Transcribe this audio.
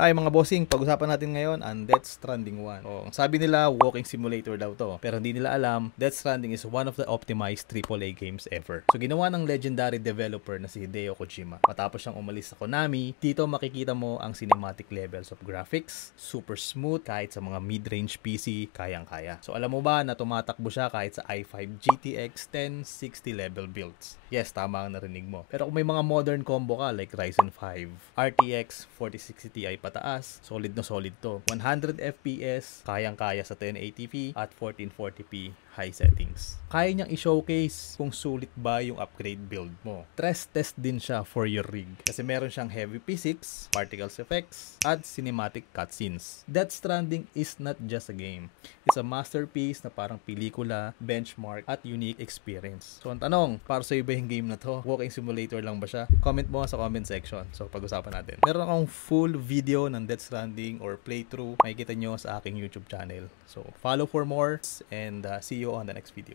Hi mga bossing, pag-usapan natin ngayon ang Death Stranding 1. Sabi nila walking simulator daw to, pero hindi nila alam, Death Stranding is one of the optimized AAA games ever. So ginawa ng legendary developer na si Hideo Kojima. Matapos siyang umalis sa Konami, dito makikita mo ang cinematic levels of graphics, super smooth kahit sa mga mid-range PC, kayang-kaya. So alam mo ba na tumatakbo siya kahit sa i5 GTX 1060 level builds? Yes, tama ang narinig mo. Pero kung may mga modern combo ka like Ryzen 5, RTX 4060 Ti pataas, solid na solid to. 100 FPS, kayang-kaya sa 1080p at 1440p high settings. Kaya niyang i-showcase kung sulit ba yung upgrade build mo. Stress test din siya for your rig kasi meron siyang heavy physics, particles effects, at cinematic cutscenes. Death Stranding is not just a game. It's a masterpiece na parang pelikula, benchmark, at unique experience. So ang tanong, para sa iba yung game na to, walking simulator lang ba siya? Comment mo sa comment section. So pag-usapan natin. Meron akong full video ng Death Stranding or playthrough. Makikita nyo sa aking YouTube channel. So follow for more and see you on the next video.